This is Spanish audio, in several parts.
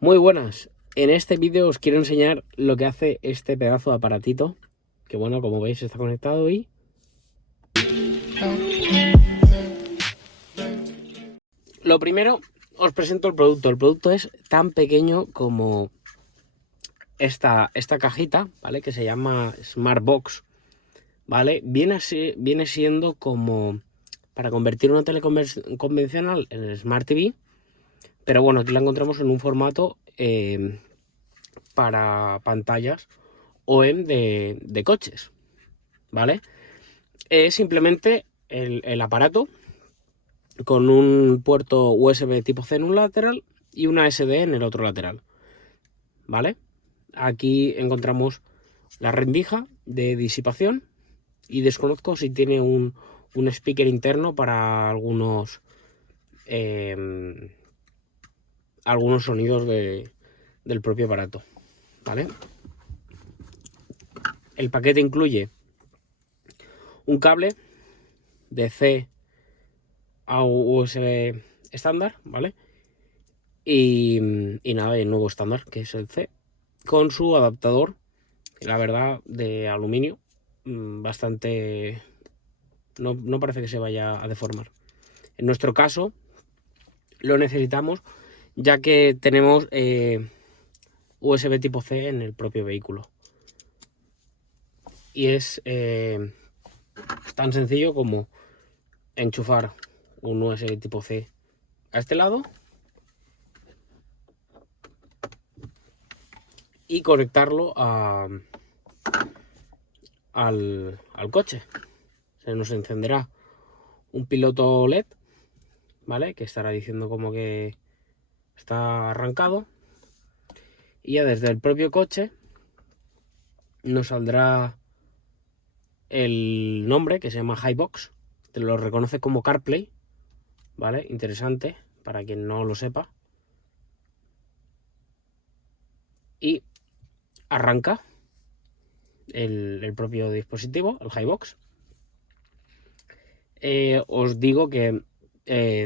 Muy buenas, en este vídeo os quiero enseñar lo que hace este pedazo de aparatito, que bueno, como veis está conectado y... Lo primero, os presento el producto. El producto es tan pequeño como esta cajita, ¿vale? Que se llama Smartbox, ¿vale? Viene siendo como para convertir una tele convencional en el Smart TV, pero bueno, aquí la encontramos en un formato para pantallas OEM de coches, ¿vale? Es simplemente el aparato con un puerto USB tipo C en un lateral y una SD en el otro lateral, ¿vale? Aquí encontramos la rendija de disipación y desconozco si tiene un speaker interno para algunos sonidos del propio aparato, ¿vale? El paquete incluye un cable de C a USB estándar, ¿vale? Y nada, el nuevo estándar, que es el C, con su adaptador, la verdad, de aluminio, bastante... No parece que se vaya a deformar. En nuestro caso, lo necesitamos ya que tenemos USB tipo C en el propio vehículo. Y es tan sencillo como enchufar un USB tipo C a este lado y conectarlo al coche. Se nos encenderá un piloto LED, ¿vale? Que estará diciendo como que está arrancado. Y ya desde el propio coche nos saldrá el nombre, que se llama Highbox. Te lo reconoce como CarPlay, ¿vale? Interesante para quien no lo sepa. Y arranca el propio dispositivo, el Highbox. Os digo que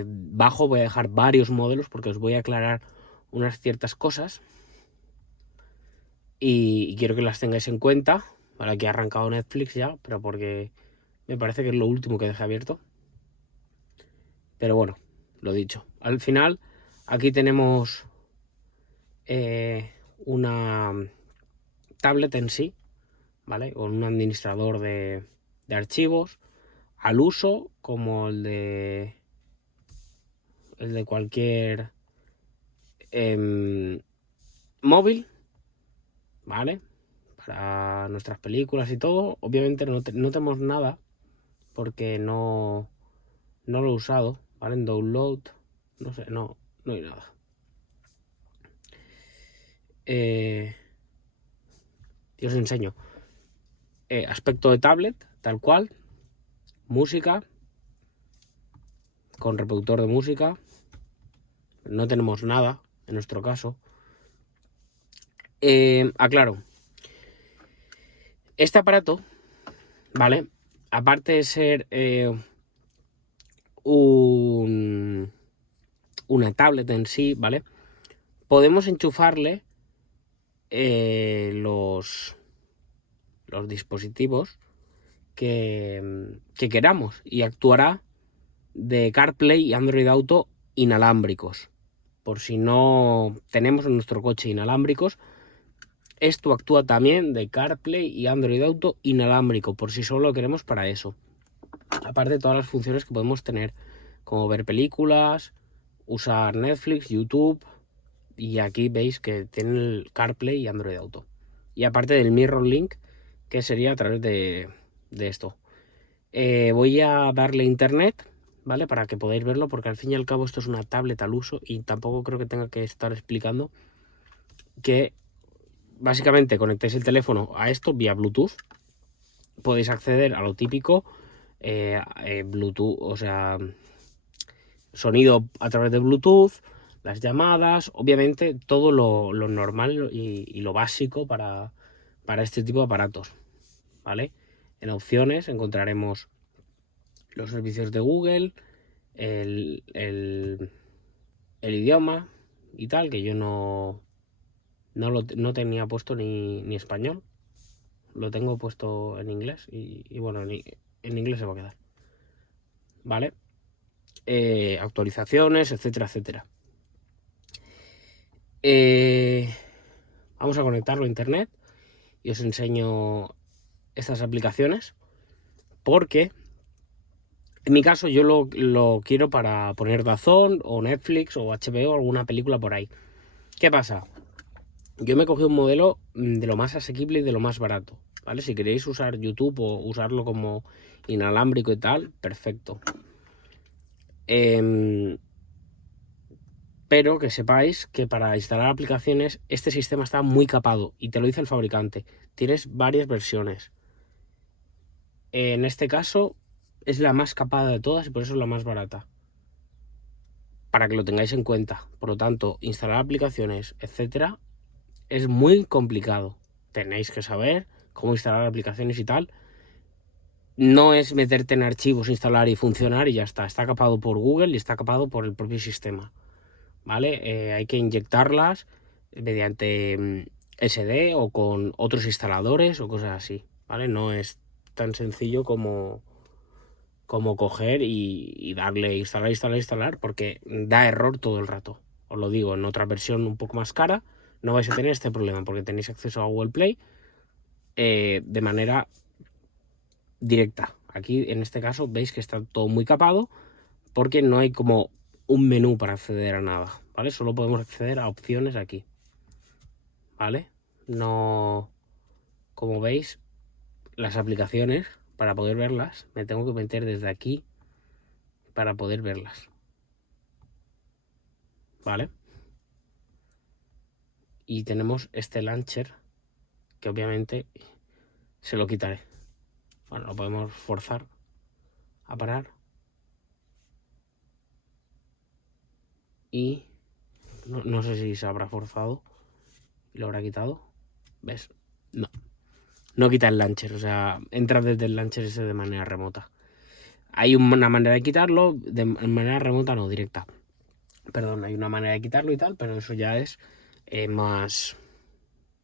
bajo voy a dejar varios modelos porque os voy a aclarar unas ciertas cosas y quiero que las tengáis en cuenta. Para que he arrancado Netflix ya, pero porque me parece que es lo último que dejé abierto. Pero bueno, lo dicho. Al final, aquí tenemos una tablet en sí, ¿vale? Con un administrador de archivos al uso como el de cualquier móvil, ¿vale? Para nuestras películas y todo. Obviamente no tenemos nada porque no lo he usado, ¿vale? En download, no sé, no hay nada. Y os enseño. Aspecto de tablet, tal cual. Música, con reproductor de música. No tenemos nada, en nuestro caso. Aclaro. Este aparato, ¿vale? Aparte de ser una tablet en sí, ¿vale? Podemos enchufarle los dispositivos que queramos y actuará de CarPlay y Android Auto inalámbricos. Por si no tenemos en nuestro coche inalámbricos, esto actúa también de CarPlay y Android Auto inalámbrico, por si solo lo queremos para eso. Aparte de todas las funciones que podemos tener, como ver películas, usar Netflix, YouTube, y aquí veis que tiene el CarPlay y Android Auto. Y aparte del Mirror Link, que sería a través de esto. Voy a darle internet, ¿vale? Para que podáis verlo, porque al fin y al cabo esto es una tablet al uso y tampoco creo que tenga que estar explicando que básicamente conectáis el teléfono a esto vía Bluetooth. Podéis acceder a lo típico, Bluetooth, o sea, sonido a través de Bluetooth, las llamadas, obviamente todo lo normal y lo básico para este tipo de aparatos, ¿vale? En opciones encontraremos los servicios de Google, el idioma, y tal, que yo no tenía puesto ni español. Lo tengo puesto en inglés y bueno, en inglés se va a quedar. ¿Vale? Actualizaciones, etcétera, etcétera. Vamos a conectarlo a internet y os enseño estas aplicaciones, porque en mi caso yo lo quiero para poner DAZN o Netflix o HBO o alguna película por ahí. ¿Qué pasa? Yo me cogí un modelo de lo más asequible y de lo más barato, ¿vale? Si queréis usar YouTube o usarlo como inalámbrico y tal, perfecto. Pero que sepáis que para instalar aplicaciones este sistema está muy capado y te lo dice el fabricante. Tienes varias versiones. En este caso es la más capada de todas y por eso es la más barata. Para que lo tengáis en cuenta. Por lo tanto, instalar aplicaciones, etcétera, es muy complicado. Tenéis que saber cómo instalar aplicaciones y tal. No es meterte en archivos, instalar y funcionar y ya está. Está capado por Google y está capado por el propio sistema. ¿Vale? Hay que inyectarlas mediante SD o con otros instaladores o cosas así, ¿vale? No es tan sencillo como coger y darle instalar, porque da error todo el rato. Os lo digo, en otra versión un poco más cara no vais a tener este problema porque tenéis acceso a Google Play de manera directa. Aquí en este caso veis que está todo muy capado porque no hay como un menú para acceder a nada, ¿vale? Solo podemos acceder a opciones aquí, ¿vale? No, como veis, las aplicaciones, para poder verlas, me tengo que meter desde aquí para poder verlas, ¿vale? Y tenemos este launcher, que obviamente se lo quitaré. Bueno, lo podemos forzar a parar. Y no sé si se habrá forzado y lo habrá quitado. ¿Ves? No quita el launcher, o sea, entra desde el launcher ese de manera remota. Hay una manera de quitarlo, de manera remota no, directa. Perdón, hay una manera de quitarlo y tal, pero eso ya es más...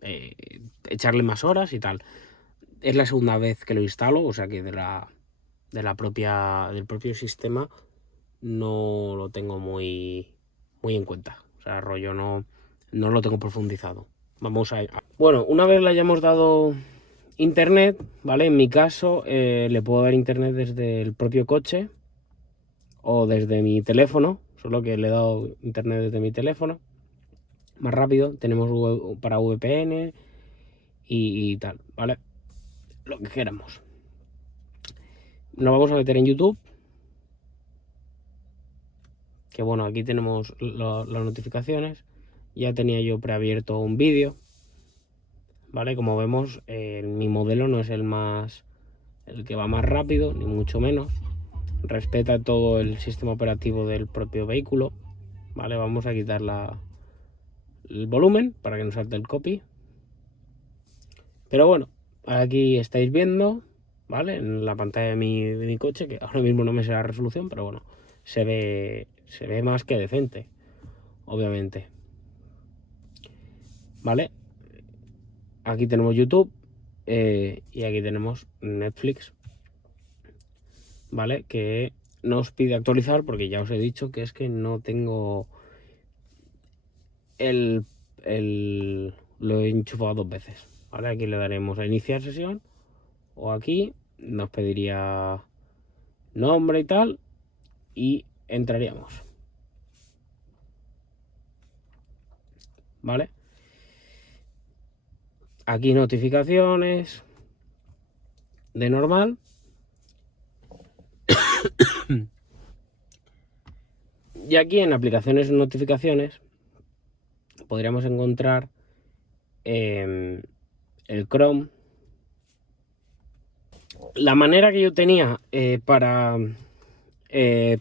echarle más horas y tal. Es la segunda vez que lo instalo, o sea que del propio sistema no lo tengo muy en cuenta. O sea, rollo, no lo tengo profundizado. Vamos a... Bueno, una vez le hayamos dado internet, ¿vale? En mi caso le puedo dar internet desde el propio coche o desde mi teléfono, solo que le he dado internet desde mi teléfono. Más rápido, tenemos para VPN y tal, ¿vale? Lo que queramos. Nos vamos a meter en YouTube. Que bueno, aquí tenemos las notificaciones. Ya tenía yo preabierto un vídeo, ¿vale? Como vemos, mi modelo no es el que va más rápido, ni mucho menos. Respeta todo el sistema operativo del propio vehículo, ¿vale? Vamos a quitar el volumen para que no salte el copy. Pero bueno, aquí estáis viendo, ¿vale? En la pantalla de mi coche, que ahora mismo no me sé la resolución, pero bueno, se ve más que decente, obviamente. ¿Vale? Aquí tenemos YouTube y aquí tenemos Netflix, ¿vale? Que no os pide actualizar porque ya os he dicho que es que no tengo lo he enchufado 2 veces, ¿vale? Aquí le daremos a iniciar sesión o aquí nos pediría nombre y tal y entraríamos, ¿vale? Aquí notificaciones de normal. Y aquí en aplicaciones y notificaciones podríamos encontrar el Chrome. La manera que yo tenía para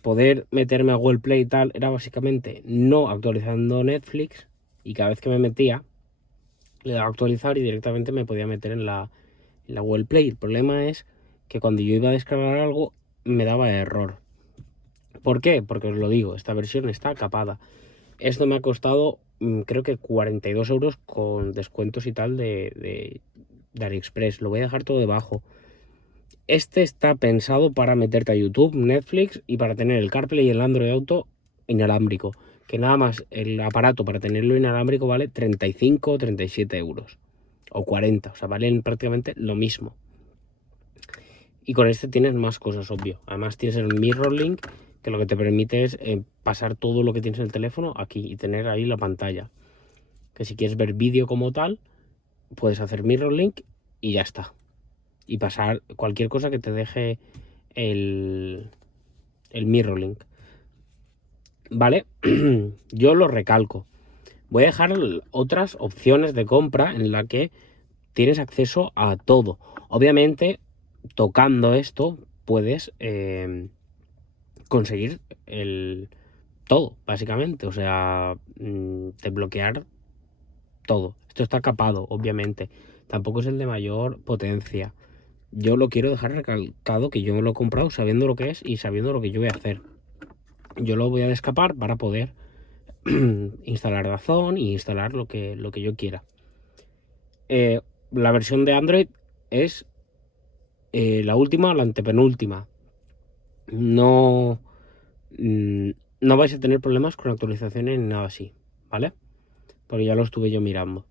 poder meterme a Google Play y tal era básicamente no actualizando Netflix, y cada vez que me metía le daba a actualizar y directamente me podía meter en la Google Play. El problema es que cuando yo iba a descargar algo me daba error. ¿Por qué? Porque os lo digo, esta versión está capada. Esto me ha costado creo que 42 euros con descuentos y tal de AliExpress. Lo voy a dejar todo debajo. Este está pensado para meterte a YouTube, Netflix y para tener el CarPlay y el Android Auto inalámbrico. Que nada más el aparato para tenerlo inalámbrico vale 35 o 37 euros. O 40, o sea, valen prácticamente lo mismo. Y con este tienes más cosas, obvio. Además tienes el Mirror Link, que lo que te permite es pasar todo lo que tienes en el teléfono aquí y tener ahí la pantalla. Que si quieres ver vídeo como tal, puedes hacer Mirror Link y ya está. Y pasar cualquier cosa que te deje el Mirror Link. ¿Vale? Yo lo recalco. Voy a dejar otras opciones de compra en la que tienes acceso a todo. Obviamente, tocando esto, puedes conseguir todo, básicamente. O sea, desbloquear todo. Esto está capado, obviamente. Tampoco es el de mayor potencia. Yo lo quiero dejar recalcado que yo me lo he comprado sabiendo lo que es y sabiendo lo que yo voy a hacer. Yo lo voy a descapar para poder instalar DAZN y instalar lo que yo quiera. La versión de Android es la última o la antepenúltima. No vais a tener problemas con actualizaciones ni nada así, ¿vale? Porque ya lo estuve yo mirando.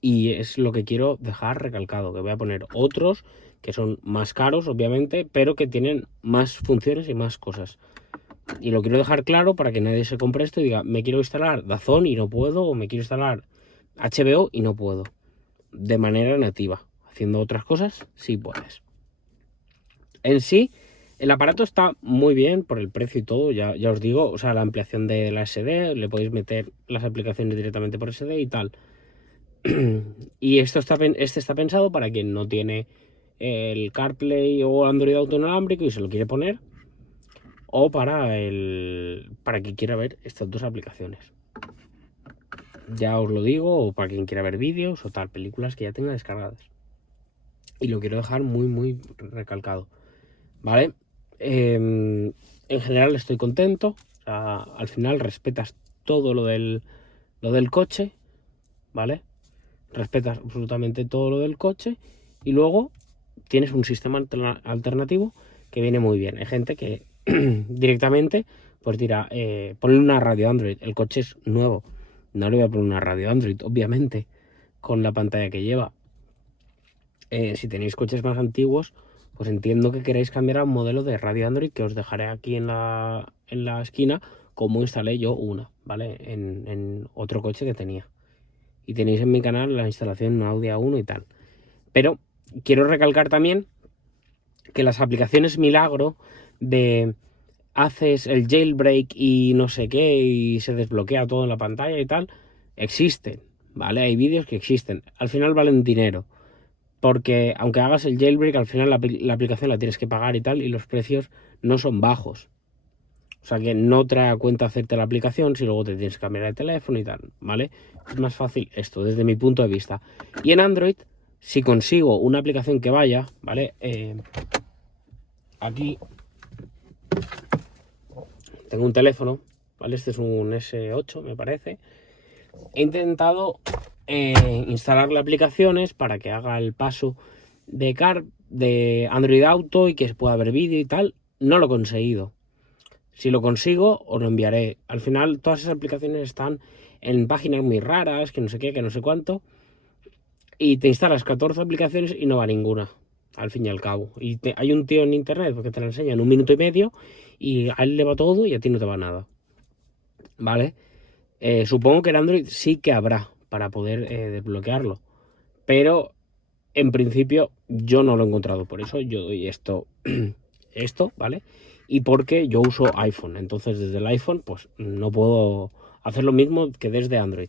Y es lo que quiero dejar recalcado, que voy a poner otros que son más caros, obviamente, pero que tienen más funciones y más cosas. Y lo quiero dejar claro para que nadie se compre esto y diga, me quiero instalar DAZN y no puedo, o me quiero instalar HBO y no puedo. De manera nativa. Haciendo otras cosas, sí puedes. En sí, el aparato está muy bien por el precio y todo, ya os digo, o sea, la ampliación de la SD, le podéis meter las aplicaciones directamente por SD y tal. Y este está pensado para quien no tiene el CarPlay o Android Auto inalámbrico y se lo quiere poner, o para quien quiera ver estas dos aplicaciones. Ya os lo digo, o para quien quiera ver vídeos o tal, películas que ya tenga descargadas. Y lo quiero dejar muy recalcado, ¿vale? En general estoy contento. O sea, al final respetas todo lo del coche, ¿vale? Respetas absolutamente todo lo del coche y luego tienes un sistema alternativo que viene muy bien. Hay gente que directamente pues dirá, ponle una radio Android, el coche es nuevo, no le voy a poner una radio Android, obviamente, con la pantalla que lleva. Si tenéis coches más antiguos, pues entiendo que queréis cambiar a un modelo de radio Android, que os dejaré aquí en la esquina como instalé yo una, ¿vale? En otro coche que tenía. Y tenéis en mi canal la instalación Audi A1 y tal. Pero quiero recalcar también que las aplicaciones milagro de haces el jailbreak y no sé qué y se desbloquea todo en la pantalla y tal, existen, ¿vale? Hay vídeos que existen. Al final valen dinero. Porque aunque hagas el jailbreak, al final la aplicación la tienes que pagar y tal, y los precios no son bajos. O sea que no trae a cuenta hacerte la aplicación si luego te tienes que cambiar el teléfono y tal, ¿vale? Es más fácil esto, desde mi punto de vista. Y en Android, si consigo una aplicación que vaya, ¿vale? Aquí tengo un teléfono, ¿vale? Este es un S8, me parece. He intentado instalarle aplicaciones para que haga el paso de Android Auto y que se pueda ver vídeo y tal. No lo he conseguido. Si lo consigo, os lo enviaré. Al final, todas esas aplicaciones están en páginas muy raras, que no sé qué, que no sé cuánto. Y te instalas 14 aplicaciones y no va ninguna, al fin y al cabo. Y hay un tío en internet porque te la enseña en 1 minuto y medio y a él le va todo y a ti no te va nada. ¿Vale? Supongo que en Android sí que habrá para poder desbloquearlo. Pero en principio yo no lo he encontrado. Por eso yo doy esto, ¿vale? Y porque yo uso iPhone. Entonces desde el iPhone pues no puedo hacer lo mismo que desde Android.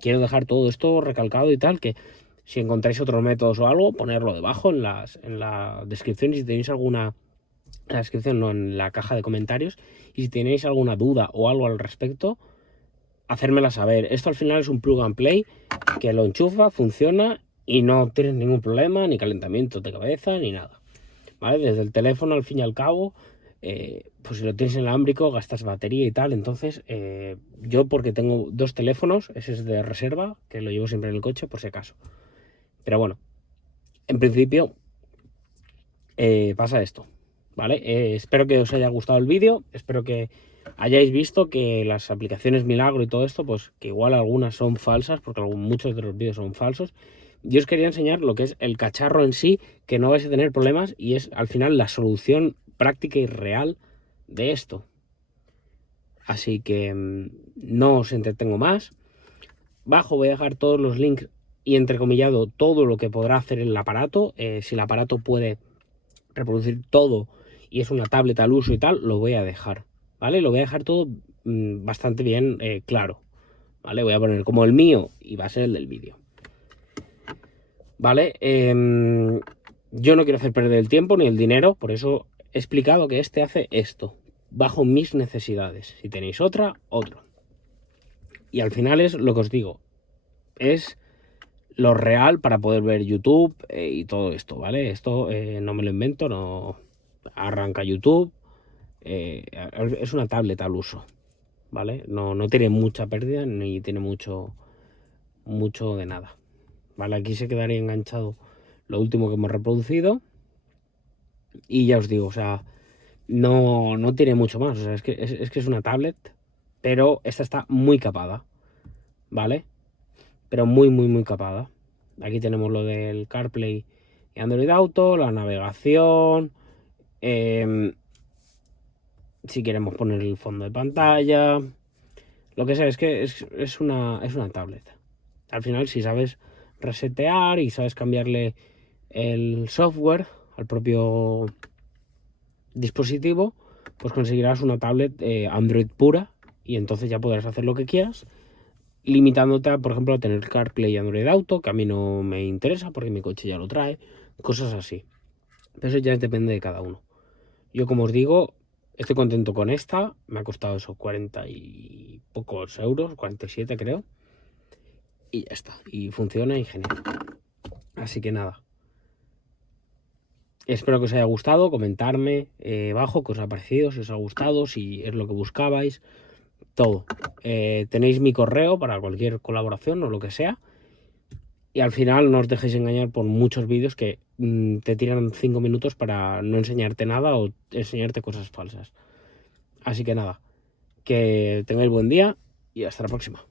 Quiero dejar todo esto recalcado y tal, que si encontráis otros métodos o algo, ponerlo debajo en la descripción. Y si tenéis alguna... En la descripción, no, en la caja de comentarios. Y si tenéis alguna duda o algo al respecto, hacérmela saber. Esto al final es un plug and play que lo enchufa, funciona y no tienes ningún problema, ni calentamiento de cabeza, ni nada. ¿Vale? Desde el teléfono, al fin y al cabo, pues si lo tienes inalámbrico gastas batería y tal. Entonces yo, porque tengo 2 teléfonos, ese es de reserva, que lo llevo siempre en el coche por si acaso. Pero bueno, en principio pasa esto, ¿vale? Espero que os haya gustado el vídeo, espero que hayáis visto que las aplicaciones milagro y todo esto, pues que igual algunas son falsas, porque muchos de los vídeos son falsos. Yo os quería enseñar lo que es el cacharro en sí, que no vais a tener problemas, y es al final la solución práctica y real de esto. Así que no os entretengo más. Abajo voy a dejar todos los links y entrecomillado todo lo que podrá hacer el aparato. Si el aparato puede reproducir todo y es una tablet al uso y tal, lo voy a dejar, ¿vale? Lo voy a dejar todo bastante bien claro, ¿vale? Voy a poner como el mío y va a ser el del vídeo, ¿vale? Yo no quiero hacer perder el tiempo ni el dinero, por eso he explicado que este hace esto, bajo mis necesidades. Si tenéis otra, otro. Y al final es lo que os digo, es lo real para poder ver YouTube y todo esto, ¿vale? Esto no me lo invento, no arranca YouTube, es una tablet al uso, ¿vale? No tiene mucha pérdida ni tiene mucho de nada, ¿vale? Aquí se quedaría enganchado lo último que hemos reproducido y ya os digo, o sea, no tiene mucho más, o sea, es que es una tablet, pero esta está muy capada, ¿vale? Pero muy capada. Aquí tenemos lo del CarPlay y Android Auto, la navegación, si queremos poner el fondo de pantalla, lo que sea, es que es una tablet. Al final, si sabes resetear y sabes cambiarle el software al propio dispositivo, pues conseguirás una tablet Android pura y entonces ya podrás hacer lo que quieras, limitándote a, por ejemplo, a tener CarPlay y Android Auto, que a mí no me interesa porque mi coche ya lo trae, cosas así. Pero eso ya depende de cada uno. Yo, como os digo, estoy contento con esta, me ha costado esos 40 y pocos euros, 47 creo, y ya está, y funciona y genial. Así que nada, espero que os haya gustado, comentarme abajo qué os ha parecido, si os ha gustado, si es lo que buscabais, todo. Tenéis mi correo para cualquier colaboración o lo que sea. Y al final no os dejéis engañar por muchos vídeos que te tiran 5 minutos para no enseñarte nada o enseñarte cosas falsas. Así que nada, que tengáis buen día y hasta la próxima.